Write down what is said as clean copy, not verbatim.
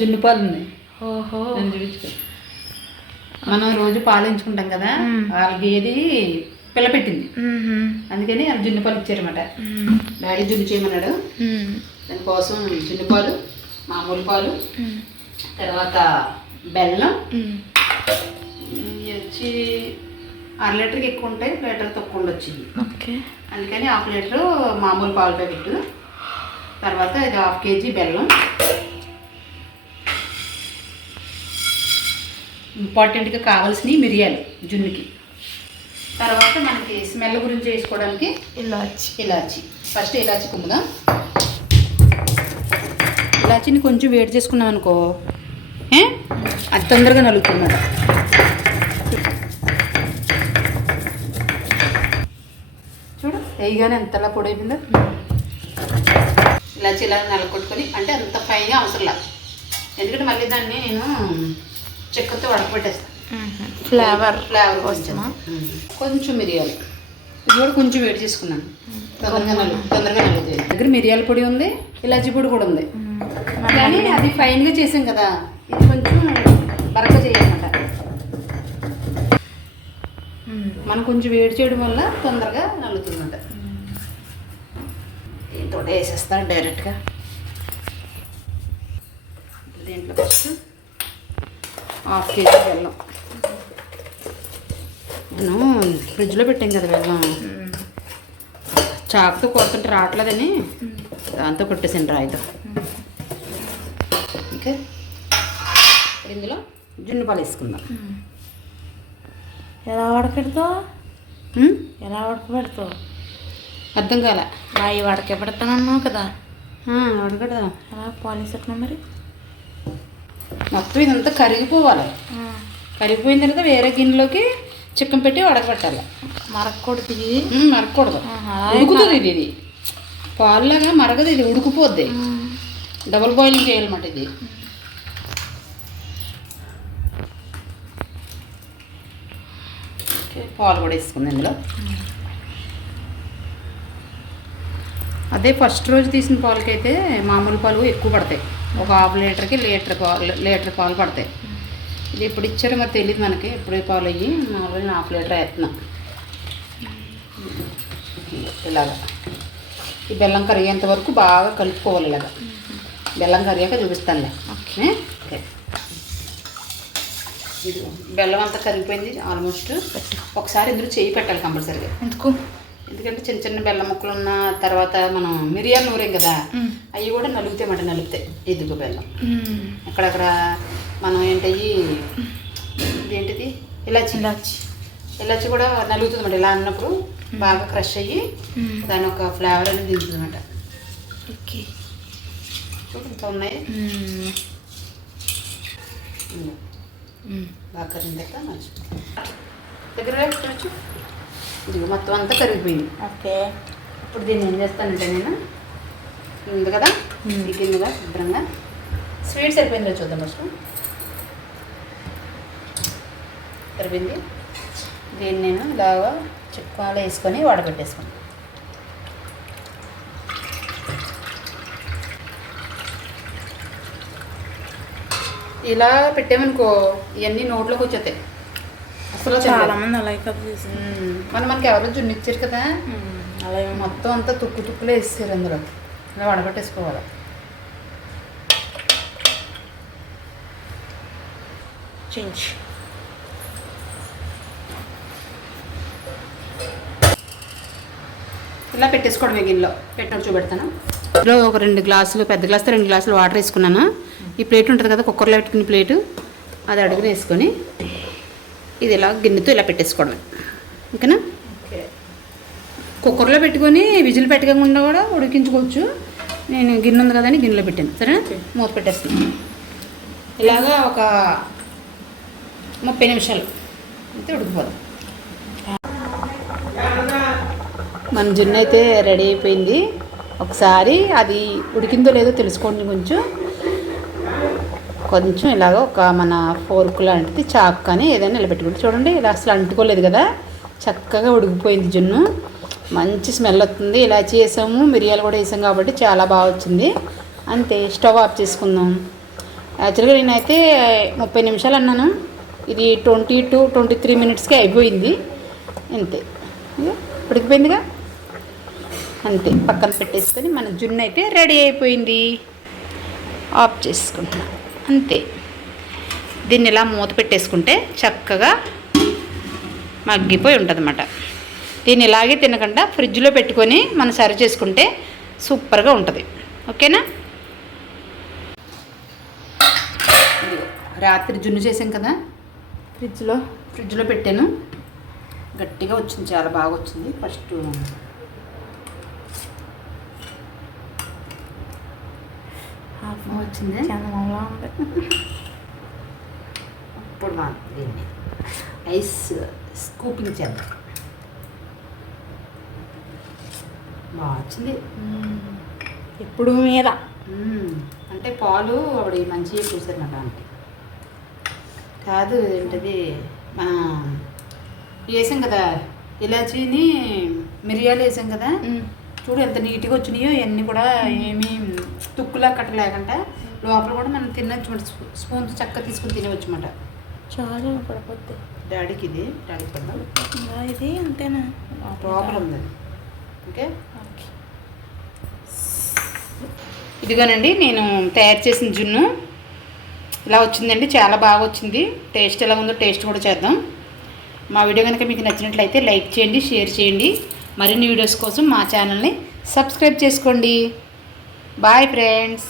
జున్ను పాలు ఉన్నాయి. ఓహో, మనం రోజు పాలు ఎంచుకుంటాం కదా, వాళ్ళకి ఏది పిల్ల పెట్టింది, అందుకని వాళ్ళు జున్ను పాలు ఇచ్చారన్నమాట. డాడీ జున్ను చేయమన్నాడు, దానికోసం జున్ను పాలు, మామూలు పాలు, తర్వాత బెల్లం వచ్చి 1/2 లీటర్కి ఎక్కువ ఉంటాయి, లీటర్ తక్కువ ఉండొచ్చు. ఓకే, అందుకని 1/2 లీటరు మామూలు పాలు ప్యాకెట్, తర్వాత ఇది 1/2 కేజీ బెల్లం, ఇంపార్టెంట్గా కావాల్సినవి మిరియాలు జున్నుకి, తర్వాత మనకి స్మెల్ గురించి వేసుకోవడానికి ఇలాచి. ఫస్ట్ ఇలాచి కుమ్ముదాం. ఇలాచిని కొంచెం వేడి చేసుకున్నాం అనుకో, అది తొందరగా నలుగుతుంది. చూడు వేయగానే ఎంతలా పొడి అయిపోయిందో. ఇలాచి ఇలా నలుకొట్టుకొని, అంటే అంత ఫైన్గా అవసరంలా, ఎందుకంటే మళ్ళీ దాన్ని నేను చెక్కతో ఉడకబెట్టేస్తాను. ఫ్లేవర్ కొంచెం మిరియాలు, ఇది కూడా కొంచెం వేడి చేసుకున్నాను, తొందరగా నలుగుతుంది. దగ్గర మిరియాల పొడి ఉంది, ఇలాచి పొడి కూడా ఉంది, కానీ అది ఫైన్గా చేసాం కదా, ఇది కొంచెం బరక చేయాలన్నమాట. మనం కొంచెం వేడి చేయడం వల్ల తొందరగా నలుగుతుందన్నమాట. దీంతో వేసేస్తాను డైరెక్ట్గా. దీంట్లో ఫస్ట్ 1/2 కేజీ బెల్లం, నేను ఫ్రిడ్జ్లో పెట్టాం కదా బెల్లం, చాకుతో కొడుతుంటే రావట్లేదని దాంతో కొట్టేసాను రాయితో. ఓకే, ఇందులో జున్ను పాలు వేసుకుందాం. ఎలా ఉడకబెడతావు అర్థం కాలే. రాయి వడకెపెడతానన్నావు కదా, ఉడకడదా? ఎలా పాలిస్తున్నావు మరి? మొత్తం ఇదంతా కరిగిపోవాలి. కరిగిపోయిన తర్వాత వేరే గిన్నెలోకి చికెన్ పెట్టి ఉడకబెట్టాలి. మరగకూడదు, మరగకూడదు, ఉడుకుతుంది. ఇది పాలులాగా మరగదు, ఇది ఉడికిపోద్ది. డబుల్ బాయిలింగ్ చేయాలన్నమాట ఇది. పాలు కూడా వేసుకుంది ఇందులో. అదే ఫస్ట్ రోజు తీసిన పాలకైతే మామూలు పాలు ఎక్కువ పడతాయి, ఒక 1/2 లీటర్కి లీటర్ పాలు పడతాయి. ఇది ఇప్పుడు ఇచ్చారో మరి తెలియదు మనకి, ఎప్పుడు పాలు అయ్యి మామూలుగా 1/2 లీటర్ వేస్తున్నాం. ఇలాగా ఈ బెల్లం కరిగేంత వరకు బాగా కలుపుకోవాలి. ఇలాగా బెల్లం కరిగాక చూపిస్తానులే. ఓకే, ఇది బెల్లం అంతా కరిగిపోయింది ఆల్మోస్ట్. ఒకసారి ఇందులో చేయి పెట్టాలి కంపల్సరీగా. ఎందుకంటే చిన్న చిన్న బెల్లం ముక్కలు ఉన్న తర్వాత మనం మిరియాలు నూరేం కదా, అవి కూడా నలుగుతాయి. ఎదుగు బెల్లం అక్కడక్కడ మనం ఏంటయ్యి ఇదేంటిది ఇలాచి కూడా నలుగుతుంది అన్నమాట. ఇలా అన్నప్పుడు బాగా క్రష్ అయ్యి దాని ఒక ఫ్లేవర్ అనేది దిగుతుంది అన్నమాట. ఓకే, చూడు ఇంకా ఉన్నాయి. బాగా కరిందాక మంచి దగ్గర పెట్టచ్చు. ఇది మొత్తం అంతా కరిగిపోయింది. ఓకే, ఇప్పుడు దీన్ని ఏం చేస్తానంటే నేను ఉంది కదా ఈ గిన్నెగా శుభ్రంగా స్వీట్స్ అయిపోయిందో చూద్దాం. ఫస్ట్ సరిపోయింది. దీన్ని నేను ఇలాగా చిక్కాలు వేసుకొని వడపెట్టేసుకున్నాను. ఇలా పెట్టామనుకో ఇవన్నీ నోట్లోకి వచ్చేస్తాయి. అసలు చాలా మంది అలాగే కదా, మనకి ఎవరో జున్ను ఇచ్చారు కదా, అలాగే మొత్తం అంతా తుక్కులే వేసేసారు అందులో. ఇలా వడగట్టేసుకోవాలి. ఇలా పెట్టేసుకోవడం. గిన్నెలో పెట్టినట్టు చూపెడతాను. ఇందులో ఒక 2 గ్లాసులు, పెద్ద గ్లాసుతో 2 గ్లాసులు వాటర్ వేసుకున్నాను. ఈ ప్లేట్ ఉంటుంది కదా కుక్కర్లో పెట్టుకునే ప్లేటు, అది అడుగున వేసుకొని ఇది ఇలా గిన్నెతో ఇలా పెట్టేసుకోవడమే. ఓకేనా? కుక్కర్లో పెట్టుకొని విజిల్ పెట్టకుండా కూడా ఉడికించుకోవచ్చు. నేను గిన్నె ఉంది కదా అని గిన్నెలో పెట్టాను. సరేనా? మూత పెట్టేస్తాను. ఇలాగా ఒక 30 నిమిషాలు అయితే ఉడికిపోదు. మన జున్ను అయితే రెడీ అయిపోయింది. ఒకసారి అది ఉడికిందో లేదో తెలుసుకోండి. కొంచెం ఇలాగ ఒక మన ఫోర్క్ లాంటిది చాకు కానీ ఏదైనా నిలబెట్టుకుంటే చూడండి, ఇలా అసలు అంటుకోలేదు కదా, చక్కగా ఉడికిపోయింది జున్ను. మంచి స్మెల్ వస్తుంది. ఇలాచి వేసాము, మిరియాలు కూడా వేసాం కాబట్టి చాలా బాగా వచ్చింది. అంతే, స్టవ్ ఆఫ్ చేసుకుందాం. యాక్చువల్గా నేనైతే 30 నిమిషాలు అన్నాను, ఇది 22-23 మినిట్స్కి అయిపోయింది. అంతే, ఉడికిపోయిందిగా. అంతే, పక్కన పెట్టేసుకొని మన జున్ను అయితే రెడీ అయిపోయింది. ఆఫ్ చేసుకుంటున్నాం అంతే. దీన్ని ఇలా మూత పెట్టేసుకుంటే చక్కగా మగ్గిపోయి ఉంటుంది అన్నమాట. దీన్ని ఇలాగే తినకుండా ఫ్రిడ్జ్లో పెట్టుకొని మనం సర్వ్ చేసుకుంటే సూపర్గా ఉంటుంది. ఓకేనా? రాత్రి జున్ను చేసాం కదా, ఫ్రిడ్జ్లో పెట్టాను. గట్టిగా వచ్చింది, చాలా బాగా వచ్చింది. ఫస్ట్ వచ్చింది, ఇప్పుడు మా దీన్ని ఐస్ స్కూపింగ్ చేద్దాం. బాగా వచ్చింది. ఎప్పుడు మీద అంటే పాలు ఆవిడ మంచిగా పూసారన్నమాట. అంటే కాదు, ఏంటది మనం వేసాం కదా ఇలాచీని, మిరియాలు వేసాం కదా, చూడు ఎంత నీట్గా వచ్చినాయో. ఇవన్నీ కూడా ఏమీ తుక్కులా కట్ట లేకుండా లోపల కూడా మనం తినచ్చు, స్పూన్స్ చక్కగా తీసుకుని తినవచ్చు అన్నమాట. చాలా పడిపోద్ది డాడీకి ఇది, డాడీకి పడదాం. ఇది అంతేనా? లోపల ఉంది. ఓకే, ఇదిగోనండి నేను తయారు చేసిన జున్ను ఇలా వచ్చిందండి. చాలా బాగా వచ్చింది. టేస్ట్ ఎలా ఉందో టేస్ట్ కూడా చేద్దాం. మా వీడియో కనుక మీకు నచ్చినట్లయితే లైక్ చేయండి, షేర్ చేయండి. మరిన్ని వీడియోస్ కోసం మా ఛానల్ని సబ్స్క్రైబ్ చేసుకోండి. Bye friends.